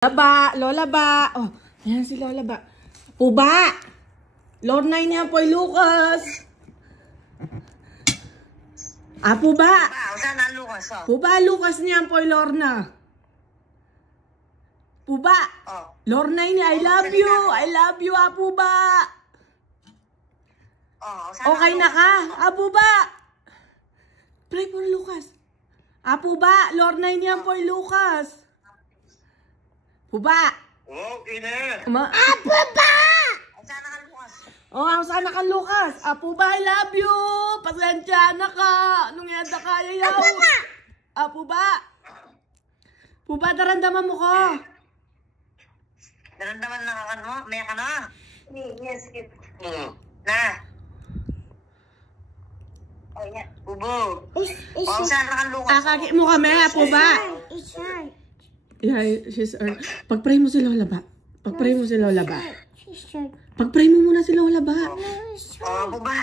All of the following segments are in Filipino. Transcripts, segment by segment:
Lola Ba. Oh, ayan si Lola Ba. Puba. Lorna niya po Lucas. Puba. Saan ang Lucas? Oh. Puba, Lucas niya po Lorna. Puba. Oh. Lorna niya, I love you. I love you, Puba. Oh, Okay na ka? Puba. Pray for Lucas. Puba, Lorna niya po Lucas. Puba. Okay na. Puba! Saan ang Lucas? Sana ka Lucas. Puba, I love you. Pasensya na ka. Nung yada kaya yaw. Puba. Puba, darandaman mo ko. Darandaman na ka mo? Maya ka na? Yes, skip. Na. Oh, yeah. Bubo. Saan ang Lucas? Kaki mo kami, Puba. Yeah, she's pag-pray mo si Lola Ba. Pag-pray mo si Lola Ba. Pag-pray mo muna si Lola Ba. Puba.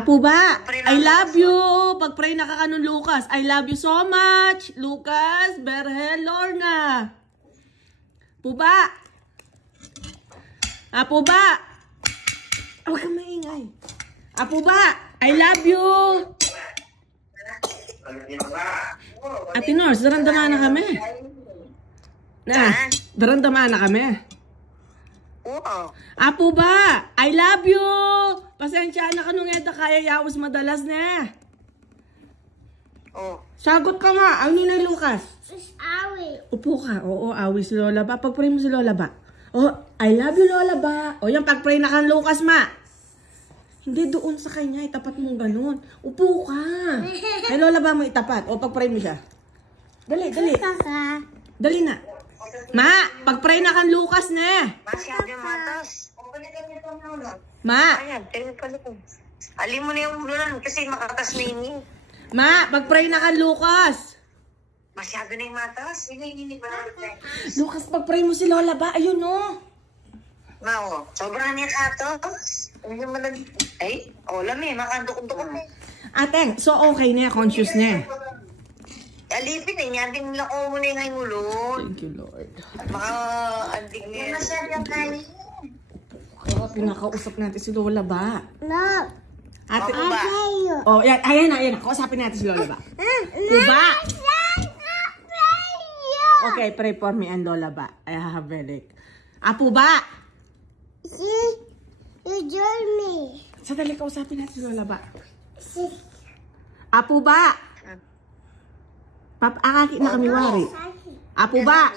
Puba, I love you. Pag-pray na ka kanon Lucas. I love you so much. Lucas, Berhel, Lorna. Puba. Puba. Huwag kang maingay. Puba, I love you. Ate Nors, daramdaman na kami. Daramdaman na kami. Oo. Puba, I love you. Pasensya na ka nung yata kaya yawas madalas na. Sagot ka nga. Ang ninay Lucas. Awi. Upo ka. Oo, awi si Lola Ba. Pag-pray mo si Lola Ba. I love you Lola Ba. Yan, pag-pray na ka Lucas, ma. Hindi doon sa kanya. Itapat mong ganun. Upo ka. Ay Lola Ba mo itapat. Pag-pray mo siya. Dali, dali. Dali na. Ma, pag-pray na kan Lucas na. Masyado yung matas. Ma. Ayan, tingin pala ko. Alim mo na yung ulan kasi makatas na yun. Ma, pag-pray na kan Lucas. Masyado na yung matas. Hindi ba na? Lucas, pag-pray mo si Lola Ba. Ayun, no. Ma, sobrang niya katos. Ay, olam makandukot-dukot eh. Ateng, so okay na, conscious na. Alipin eh, nyating lako mo na yung ngayon ulon. Thank you, Lord. Maka-anting niya. Masyado yung kanin. Kaya pinakausap natin si Lola Ba. No. Ate, Ba? yan, ayan. Kausapin natin si Lola Ba. Puba. Okay, pray for me and Lola Ba. I have headache. Puba. You join me. Sadali, kausapin natin si Lola Ba. Puba. Akaki na kami wari. Puba.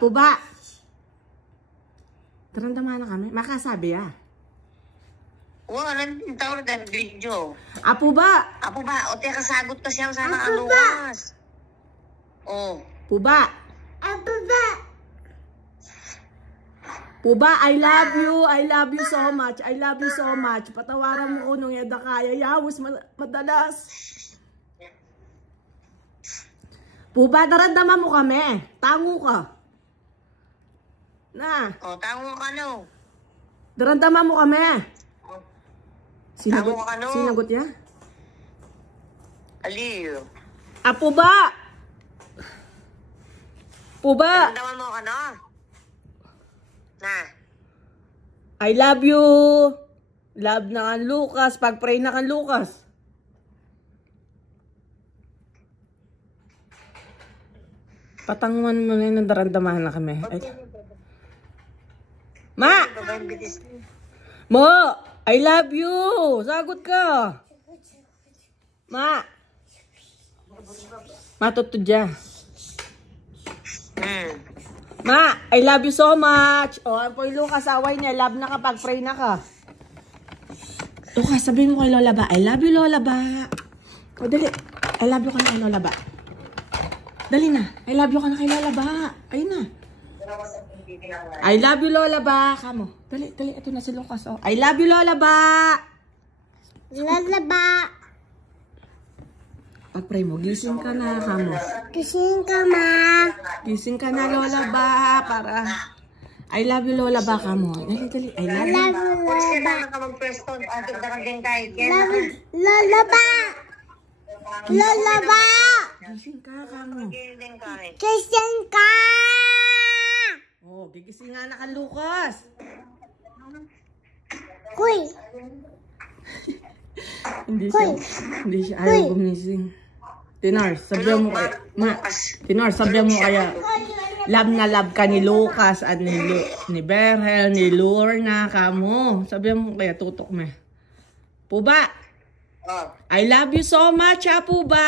Puba. Daramdaman na kami. Makasabi Wala nang tawag na video. Puba. Puba, o teka kasagot ka siya sana ang Lucas. Puba. Puba, I love you. I love you so much. I love you so much. Patawaran mo ko nung yada kaya. Yawis madalas. Puba, daramdaman mo kami. Tango ka. Na. Tango ka no. Daramdaman mo kami. Tango ka no. Sinagot niya? Aliw. Puba. Puba. Daramdaman mo ka no. Na. I love you. Love na kan Lucas. Pag-pray na kan Lucas. Patanguan mo na yun, daramdaman na kami. Ay. Ma! Mo! I love you! Sagot ka! Ma! Matutudya. Ma! I love you so much! Po yung Lucas, away niya. Love na kapag pray na ka. Lucas, sabihin mo kay Lola Ba. I love you, Lola Ba. Dali. I love you ka na kay Lola Ba. Dali na. I love you ka na kay Lola Ba. Ayun na. I love you, Lola Ba. Kamo. Dali. Ito na si Lucas. I love you, Lola Ba. Lola Ba. Pag-pray mo, gising ka na, kamo. Gising ka, ma. Gising ka na, Lola Ba. Para... I love you, Lola Ba, kamo. Dali. I love you. Lola Ba. Lola Ba. Gising ka, kamo. Giling ka eh. Kising ka! Oh, gigising nga na ka, Lucas. Kuy! Hindi siya ayaw gumising. Tinar, sabihan mo kaya, Tinar, sabihan mo kaya, love na love ka ni Lucas at ni Berhel, ni Lorna, kamo. Sabihan mo kaya, tutok me. Puba, I love you so much, ha, Puba.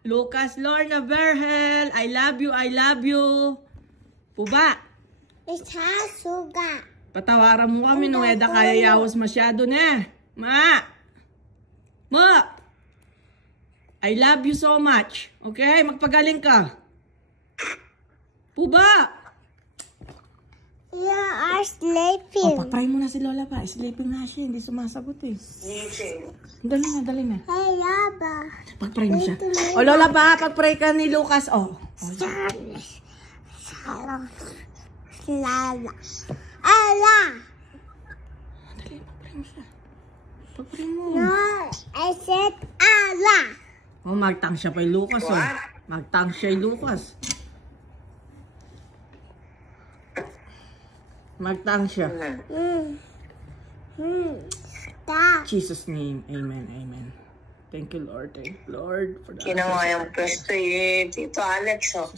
Lucas, Lorna, Berhel, I love you, I love you. Puba. Isa suga. Patawaran mo kami, Noeda, kaya yawas masyado na. Ma! I love you so much. Okay? Magpagaling ka. Puba! You are Oh, sleeping. pagpray mo na si Lola pa. Sleeping na siya. Hindi sumasagot eh. Dali na, dali na. Hey, Yaba. Pagpray mo siya. O, Lola pa, pagpray ka ni Lucas. Oh. Lala. Ala. Dali, pagpray mo siya. Pagpray mo. No, I said ala. Oh, magtang siya pa yung Lucas. Oh. Magtang siya yung Lucas. Magtang siya. Stop. Jesus name. Amen. Amen. Thank you, Lord. Thank you, Lord, for the Ginawa yung pwesto eh. Tito Alex, oh.